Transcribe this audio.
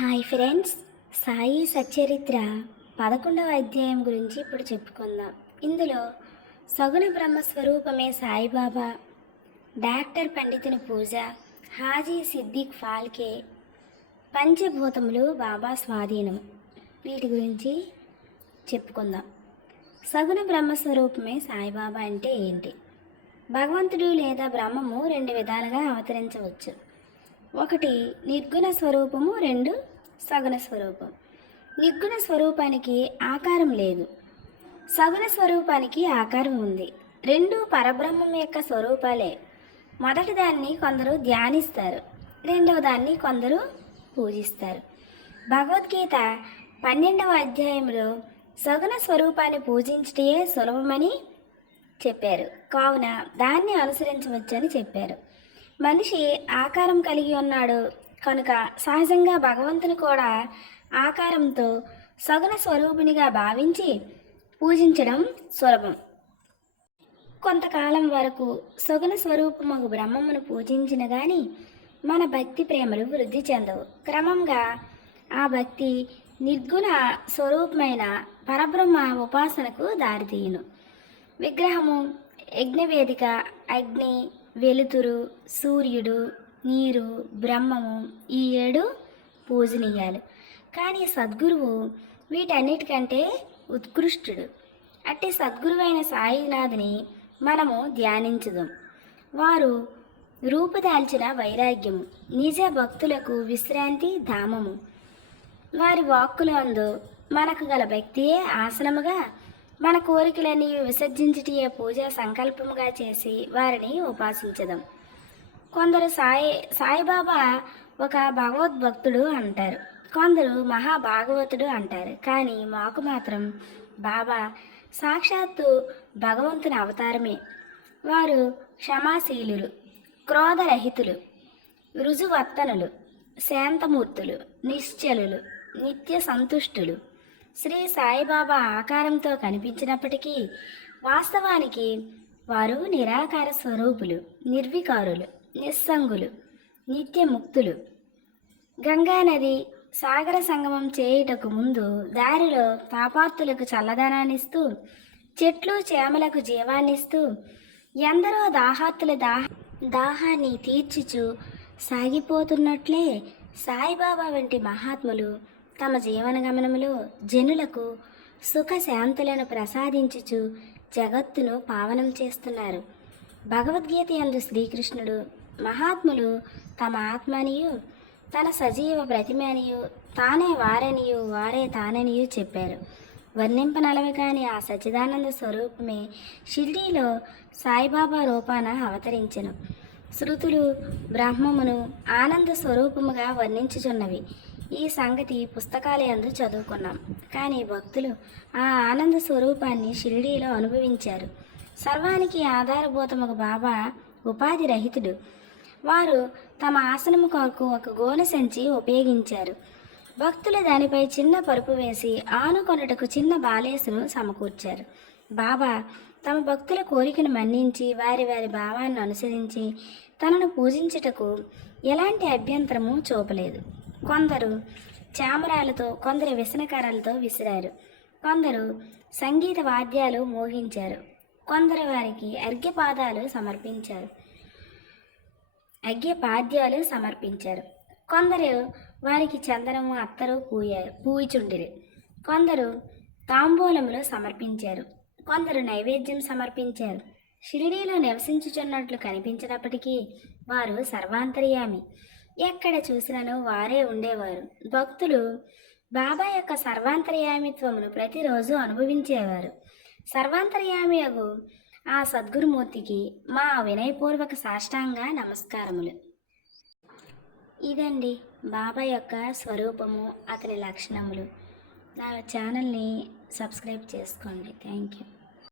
Hi friends Sai Satcharitra పదకొండవ అధ్యాయం గురించి ఇప్పుడు చెప్పుకుందాం. ఇందులో సగుణ బ్రహ్మస్వరూపమే సాయిబాబా డాక్టర్ పండితుని పూజ హాజీ సిద్దిక్ ఫాల్కే పంచభూతములు బాబా స్వాధీనం. వీటి గురించి చెప్పుకుందాం. సగుణ బ్రహ్మస్వరూపమే సాయిబాబా అంటే ఏంటి? భగవంతుడు లేదా బ్రహ్మము రెండు విధాలుగా అవతరించవచ్చు. ఒకటి నిర్గుణ స్వరూపము రెండు సగుణ స్వరూపం. నిర్గుణ స్వరూపానికి ఆకారం లేదు. సగుణ స్వరూపానికి ఆకారం ఉంది. రెండు పరబ్రహ్మం యొక్క స్వరూపాలే. మొదటి దాన్ని కొందరు ధ్యానిస్తారు. రెండవ దాన్ని కొందరు పూజిస్తారు. భగవద్గీత పన్నెండవ అధ్యాయంలో సగుణ స్వరూపాన్ని పూజించటే సులభమని చెప్పారు. కావున దాన్ని అనుసరించవచ్చని చెప్పారు. మనిషి ఆకారం కలిగి ఉన్నాడు. కనుక సహజంగా భగవంతుని కూడా ఆకారంతో సగుణ స్వరూపిణిగా భావించి పూజించడం సులభం. కొంతకాలం వరకు సగుణ స్వరూపమగు బ్రహ్మమును పూజించిన గాని మన భక్తి ప్రేమలు వృద్ధి చెందవు. క్రమంగా ఆ భక్తి నిర్గుణ స్వరూపమైన పరబ్రహ్మ ఉపాసనకు దారితీయును. విగ్రహము యజ్ఞవేదిక అగ్ని వెలుతురు సూర్యుడు నీరు బ్రహ్మము ఈ ఏడు పూజనీయాలు. కానీ సద్గురువు వీటన్నిటికంటే ఉత్కృష్టుడు. అట్టి సద్గురువైన సాయినాథుని మనము ధ్యానించుదాం. వారు రూపుదాల్చిన వైరాగ్యము నిజ భక్తులకు విశ్రాంతి ధామము. వారి వాక్కులందు మనకు గల భక్తియే ఆసనముగా మన కోరికలని విసర్జించుటయే పూజ సంకల్పముగా చేసి వారిని ఉపాసించదాం. కొందరు సాయి సాయిబాబా ఒక భగవద్భక్తుడు అంటారు. కొందరు మహాభాగవతుడు అంటారు. కానీ మాకు మాత్రం బాబా సాక్షాత్తు భగవంతుని అవతారమే. వారు క్షమాశీలులు క్రోధరహితులు రుజువర్తనులు శాంతమూర్తులు నిశ్చలులు నిత్య సంతుష్టులు శ్రీ సాయిబాబా ఆకారంతో కనిపించినప్పటికీ వాస్తవానికి వారు నిరాకార స్వరూపులు నిర్వికారులు నిస్సంగులు నిత్యముక్తులు. గంగానది సాగర సంగమం చేయుటకు ముందు దారిలో పాపాత్తులకు చల్లదనాన్నిస్తూ చెట్లు చేమలకు జీవాన్నిస్తూ ఎందరో దాహార్తుల దాహ దాహాన్ని తీర్చుచు సాగిపోతున్నట్లే సాయిబాబా వంటి మహాత్ములు తమ జీవన గమనములో జనులకు సుఖ శాంతులను ప్రసాదించుచు జగత్తును పావనం చేస్తున్నారు. భగవద్గీత యందు శ్రీకృష్ణుడు మహాత్ములు తమ ఆత్మనియు తన సజీవ ప్రతిమనియు తానే వారనియు వారే తాననియు చెప్పారు. వర్ణింపనలవి కాని ఆ సచిదానంద స్వరూపమే షిర్డీలో సాయిబాబా రూపాన అవతరించెను. శృతులు బ్రహ్మమును ఆనంద స్వరూపముగా వర్ణించుచున్నవి. ఈ సంగతి పుస్తకాలయందు చదువుకున్నాం. కానీ భక్తులు ఆ ఆనంద స్వరూపాన్ని షిరిడీలో అనుభవించారు. సర్వానికి ఆధారభూతముకు బాబా ఉపాధి రహితుడు. వారు తమ ఆసనము కొరకు ఒక గోనె సంచి ఉపయోగించారు. భక్తులు దానిపై చిన్న పరుపు వేసి ఆనుకొనటకు చిన్న బాలేసును సమకూర్చారు. బాబా తమ భక్తుల కోరికను మన్నించి వారి వారి భావాన్ని అనుసరించి తనను పూజించుటకు ఎలాంటి అభ్యంతరము చూపలేదు. కొందరు చామరాలతో కొందరు వ్యసనకారాలతో విసిరారు. కొందరు సంగీత వాద్యాలు మోగించారు కొందరు వారికి అర్ఘ్యపాదాలు సమర్పించారు. అర్ఘ్యపాద్యాలు సమర్పించారు. కొందరు వారికి చందనము అత్తరు పూయారు పూయిచుండిరి. కొందరు తాంబూలములు సమర్పించారు. కొందరు నైవేద్యం సమర్పించారు. షిరిడీలో నివసించుచున్నట్లు కనిపించినప్పటికీ వారు సర్వాంతర్యామి. ఎక్కడ చూసినను వారే ఉండేవారు. భక్తులు బాబా యొక్క సర్వాంతర్యామిత్వమును ప్రతిరోజు అనుభవించేవారు. సర్వాంతర్యామియగు ఆ సద్గురుమూర్తికి మా వినయపూర్వక సాష్టాంగ నమస్కారములు. ఇదండి బాబా యొక్క స్వరూపము అతని లక్షణములు. నా ఛానల్ని సబ్స్క్రైబ్ చేసుకోండి. Thank you